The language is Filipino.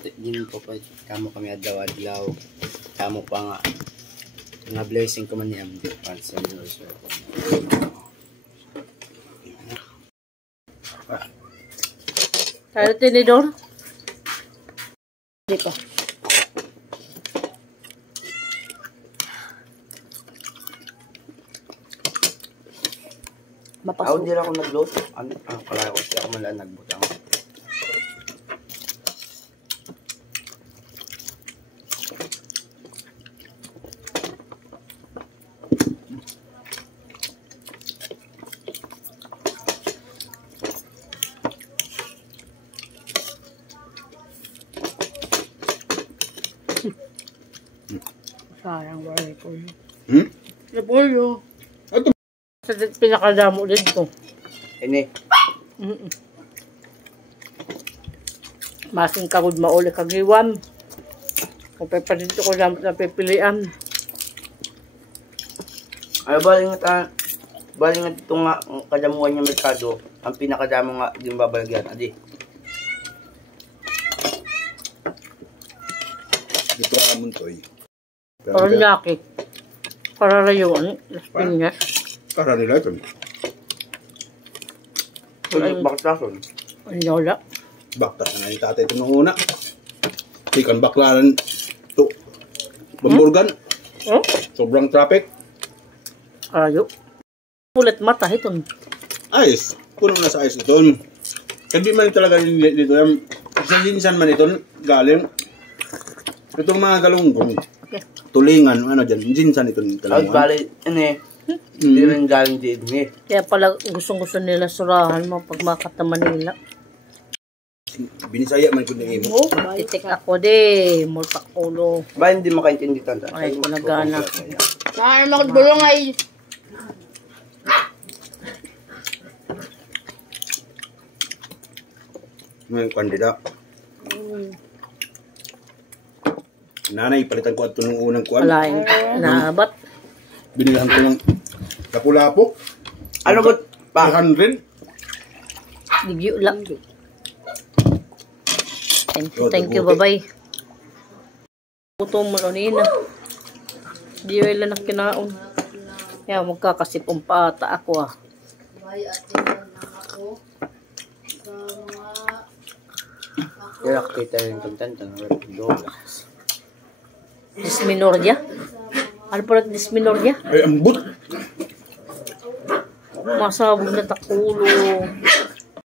din po po kamo kami adlaw-adlaw. Kamo pa nga nga blessing ko man niya di pa sa Diyos. Tayo tinidor. Hindi pa. Ako di ako nag-load. Pala ako siya ako man nagbutang. Sayang ba ito? Repolyo. Ito. Sa pinakadamo dito. Ini. Masing kagod mauli kagiwam. Kung papadito ko lang na pipilian. Ay, baling nga ito nga kadamuhan yung merkado. Ang pinakadamo nga yung babalagyan. Adi. Ito ang muntoy. Paranyaki. Pararayuan. Las Piñas. Para nila ito. Baktason. Ang yola. Baktas na yung tatay ito nung una. Chicken baklaran. Ito. Bamburgan. Sobrang traffic. Arayo. Pulit mata ito. Ayos. Puno na sa ayos ito. Hindi man talaga dito. Sa linsan man ito. Galing. Itong mga galunggong. Okay. Tulingan. Ano dyan. Jinsan ito. At bali, hindi rin galing din eh. Kaya pala gustong-gusto nila surahan mo pag makata Manila. Binisaya man ko na imo. Titik ako de. Multak ulo. Ba hindi makaintindi tanda? Ay, kung nagana. Ay, makadulong ay. May kandida. Nanay, palitan ko ito nung unang kuwan. Alain. Naabat. Binilahan ko ng lapu-lapo. Ano ko? 500. Bigyo lang. Thank you, bye-bye. Puto mo na. Di yung ilan na kinaon. Kaya magkakasipong paata ako Kaya kita yung kontento. Dysmenorrhea? Ano pala dysmenorrhea? Ay, ambot. Masabog na takulo.